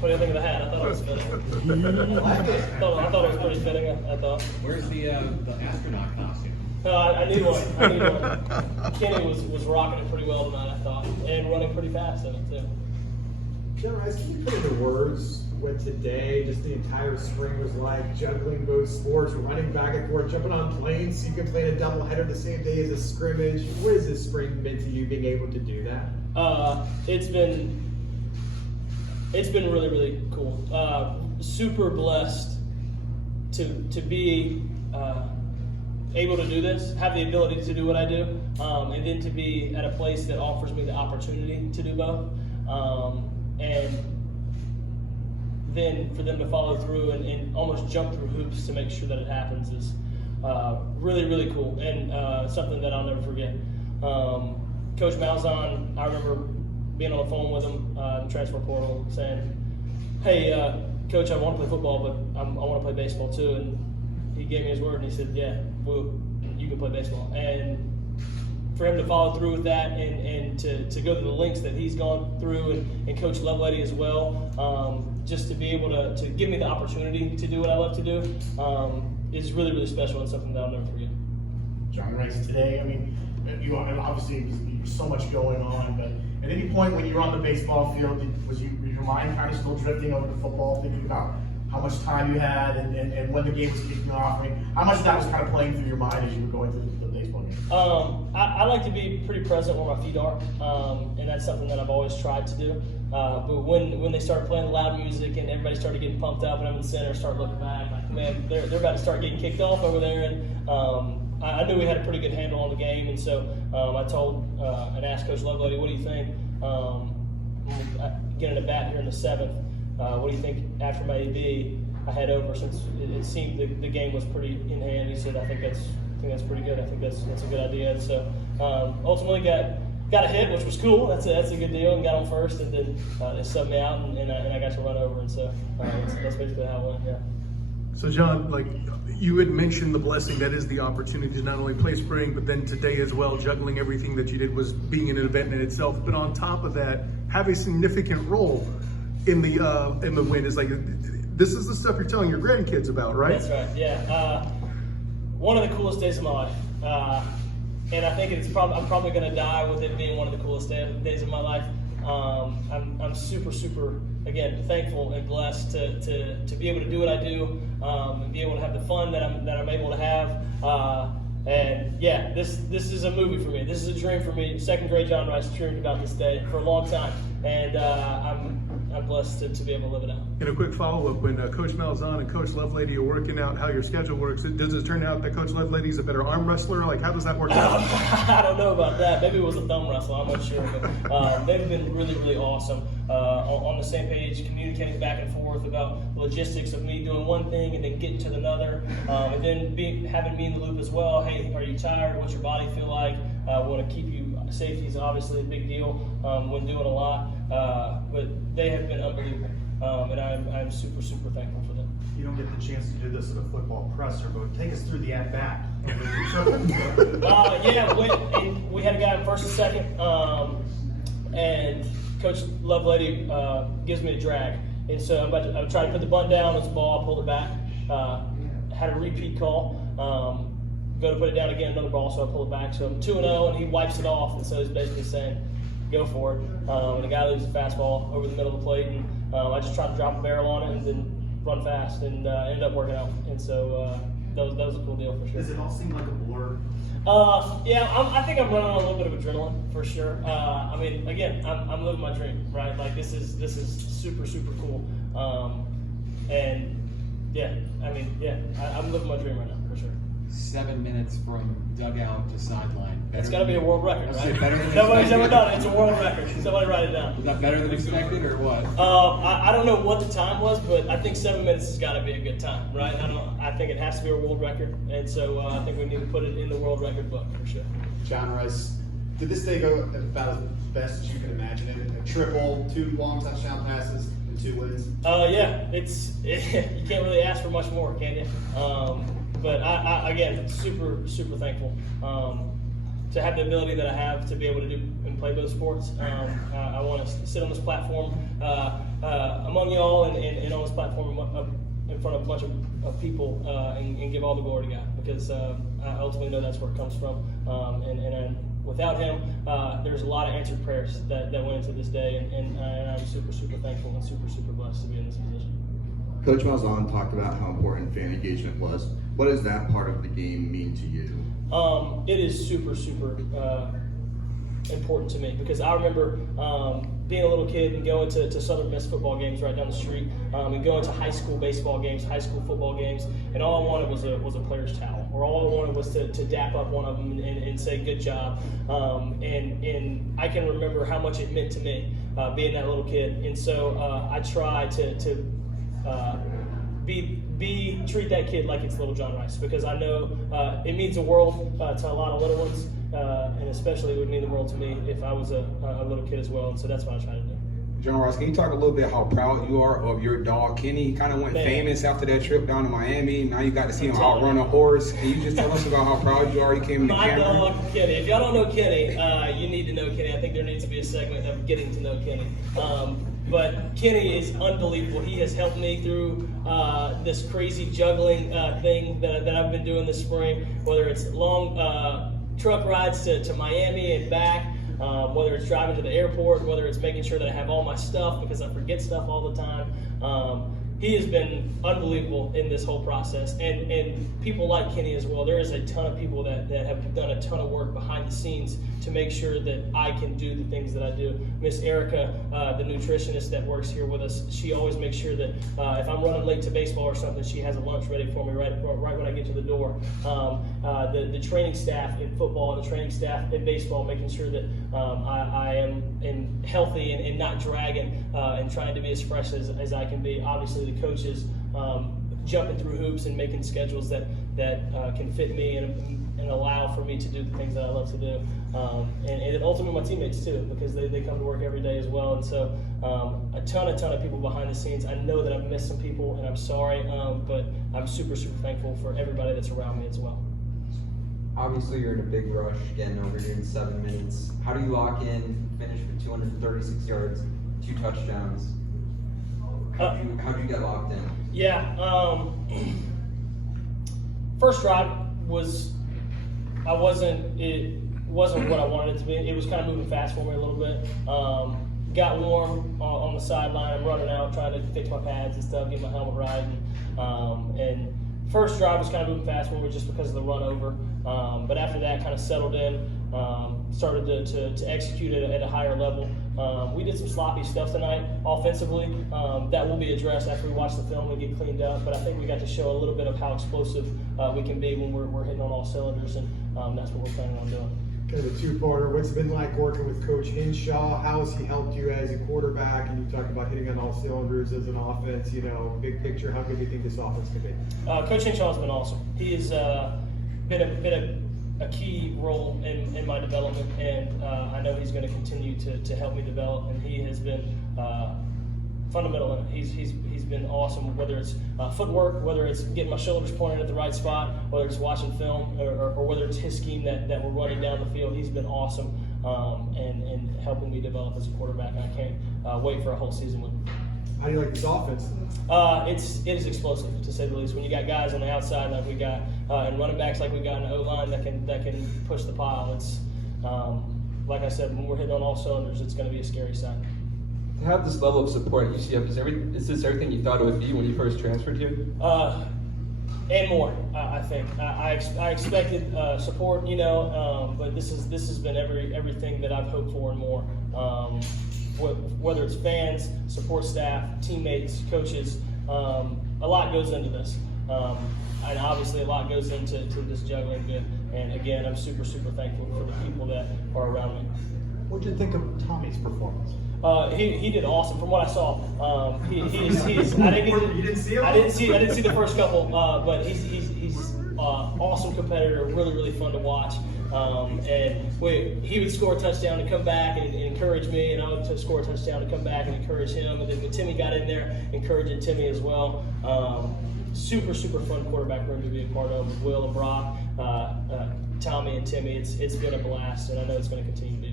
What do you think of the hat? I thought it was fitting. I thought it was pretty fitting. I thought. Where's the astronaut costume? I need one. Kenny was rocking it pretty well tonight, I thought, and running pretty fast in it too. John Rhys, can you put into words what today, just the entire spring was like, juggling both sports, running back and forth, jumping on planes so you can play a doubleheader the same day as a scrimmage? What has this spring meant to you, being able to do that? It's been really, really cool. Super blessed to be able to do this, have the ability to do what I do, and then to be at a place that offers me the opportunity to do both. And then for them to follow through and almost jump through hoops to make sure that it happens is really, really cool, and something that I'll never forget. Coach Malzahn, I remember being on the phone with him in the transfer portal saying, hey, Coach, I want to play football, but I want to play baseball too. And he gave me his word, and he said, yeah, well, you can play baseball. And for him to follow through with that and to go to the lengths that he's gone through, and Coach Lovelady as well, just to be able to give me the opportunity to do what I love to do is really, really special and something that I'll never forget. John Rhys, today, I mean, obviously there's so much going on, but at any point when you're on the baseball field, was your mind kind of still drifting over to football, thinking about how much time you had and when the game was kicking off? I mean, how much of that was kind of playing through your mind as you were going through the baseball game? I like to be pretty present where my feet are, and that's something that I've always tried to do. But when they started playing the loud music and everybody started getting pumped up, and I'm in the center, start looking back, like, man, they're about to start getting kicked off over there, and I knew we had a pretty good handle on the game, and so I told and asked Coach Lovelady, what do you think? Getting a bat here in the 7th. What do you think after my AB I head over, since it seemed the game was pretty in hand? He said, I think that's pretty good. I think that's a good idea. And so ultimately got a hit, which was cool. That's a good deal, and got on first, and then they subbed me out, and I got to run over, and so that's basically how it went. Yeah. So John, like you had mentioned, the blessing that is the opportunity to not only play spring, but then today as well, juggling everything that you did was being an event in itself. But on top of that, have a significant role in the win. Is like, this is the stuff you're telling your grandkids about, right? That's right. Yeah. One of the coolest days of my life, and I think I'm probably going to die with it being one of the coolest days of my life. I'm super, again, thankful and blessed to be able to do what I do, and be able to have the fun that I'm able to have. And yeah, this is a movie for me. This is a dream for me. Second grade John Rhys dreamed about this day for a long time, and I'm blessed to be able to live it out. And a quick follow-up, when Coach Malzahn and Coach Lovelady are working out how your schedule works, does it turn out that Coach Lovelady is a better arm wrestler? Like, how does that work out? I don't know about that. Maybe it was a thumb wrestler. I'm not sure. But they've been really, really awesome. On the same page, communicating back and forth about logistics of me doing one thing and then getting to another, and then having me in the loop as well. Hey, are you tired? What's your body feel like? We want to keep you. Safety is obviously a big deal when doing a lot, but they have been unbelievable, and I'm super thankful for them. You don't get the chance to do this at a football presser, but take us through the at-bat. Yeah, we had a guy in first and second, and Coach Lovelady gives me a drag, and so I'm trying to put the bunt down. It's a ball. I pulled it back. Had a repeat call. Go to put it down again, another ball, so I pull it back. So I'm 2-0, and he wipes it off, and so he's basically saying, go for it. And the guy leaves a fastball over the middle of the plate, and I just tried to drop a barrel on it and then run fast, and ended up working out. And so that was a cool deal for sure. Does it all seem like a blur? Yeah, I think I'm running on a little bit of adrenaline for sure. I mean, again, I'm living my dream, right? Like this is super cool. And yeah, I mean, yeah, I'm living my dream right now for sure. 7 minutes from dugout to sideline. It's got to be a world record, right? Better than Nobody's ever expected. done it. It's a world record. Somebody write it down. Was that better than expected or what? I don't know what the time was, but I think 7 minutes has got to be a good time, right? I think it has to be a world record, and so I think we need to put it in the world record book for sure. John Rhys, did this day go about as best as you can imagine it? A triple, 2 long touchdown passes, and 2 wins? Yeah, you can't really ask for much more, can you? But I again, super thankful to have the ability that I have to be able to do and play both sports. I want to sit on this platform among y'all and on this platform in front of a bunch of people and give all the glory to God, because I ultimately know that's where it comes from. And without him, there's a lot of answered prayers that went into this day, and I'm super, super thankful and super, super blessed to be in this position. Coach Malzahn talked about how important fan engagement was. What does that part of the game mean to you? It is super, super important to me, because I remember being a little kid and going to Southern Miss football games right down the street, and going to high school baseball games, high school football games, and all I wanted was a player's towel, or all I wanted was to dap up one of them and say good job. And I can remember how much it meant to me being that little kid, and so I try to treat that kid like it's little John Rhys, because I know it means the world to a lot of little ones, and especially it would mean the world to me if I was a little kid as well. And so that's what I try to do. John Ross, can you talk a little bit how proud you are of your dog Kenny? He kind of went famous after that trip down to Miami. Now you got to see him outrun a horse. Can you just tell us about how proud you are? He came in the camera. My dog Kenny. If y'all don't know Kenny, you need to know Kenny. I think there needs to be a segment of getting to know Kenny. But Kenny is unbelievable. He has helped me through this crazy juggling thing that I've been doing this spring, whether it's long truck rides to Miami and back, whether it's driving to the airport, whether it's making sure that I have all my stuff because I forget stuff all the time. He has been unbelievable in this whole process, and people like Kenny as well. There is a ton of people that have done a ton of work behind the scenes to make sure that I can do the things that I do. Miss Erica, the nutritionist that works here with us, she always makes sure that if I'm running late to baseball or something, she has a lunch ready for me right when I get to the door. The training staff in football and the training staff in baseball, making sure that I am healthy and not dragging and trying to be as fresh as I can be. Obviously, the coaches jumping through hoops and making schedules that can fit me and allow for me to do the things that I love to do. And ultimately my teammates too, because they come to work every day as well. And so a ton of people behind the scenes. I know that I've missed some people, and I'm sorry, but I'm super, super thankful for everybody that's around me as well. Obviously, you're in a big rush getting over here in 7 minutes. How do you lock in, finish with 236 yards, 2 touchdowns? How'd you get locked in? Yeah, first drive it wasn't what I wanted it to be. It was kind of moving fast for me a little bit. Got warm on the sideline. I'm running out, trying to fix my pads and stuff, get my helmet right. And first drive was kind of moving fast for me just because of the run over. But after that, kind of settled in, started to execute at a higher level. We did some sloppy stuff tonight offensively. That will be addressed after we watch the film and get cleaned up. But I think we got to show a little bit of how explosive we can be when we're hitting on all cylinders, and that's what we're planning on doing. Kind of a two-parter. What's it been like working with Coach Hinshaw? How has he helped you as a quarterback? And you talk about hitting on all cylinders as an offense. Big picture, how good do you think this offense could be? Coach Hinshaw has been awesome. He has been a key role in my development, and I know he's going to continue to help me develop. And he has been fundamental in it. He's been awesome, whether it's footwork, whether it's getting my shoulders pointed at the right spot, whether it's watching film, or whether it's his scheme that we're running down the field. He's been awesome and helping me develop as a quarterback, and I can't wait for a whole season with him. How do you like this offense? It is explosive, to say the least. When you got guys on the outside like we got, and running backs like we got in the O-line that can push the pile, it's like I said, when we're hitting on all cylinders, it's going to be a scary sight. To have this level of support at UCF, is this everything you thought it would be when you first transferred here? And more, I think. I expected support, but this has been everything that I've hoped for and more. Whether it's fans, support staff, teammates, coaches, a lot goes into this. And obviously a lot goes into this juggling bit. And again, I'm super, super thankful for the people that are around me. What did you think of Tommy's performance? He did awesome from what I saw. I didn't see the first couple, but he's awesome competitor, really fun to watch. And he would score a touchdown and come back and encourage me, and I would score a touchdown and come back and encourage him. And then when Timmy got in there, encouraging Timmy as well. Super fun quarterback room to be a part of with Will and Brock, Tommy and Timmy. It's been a blast, and I know it's going to continue to be.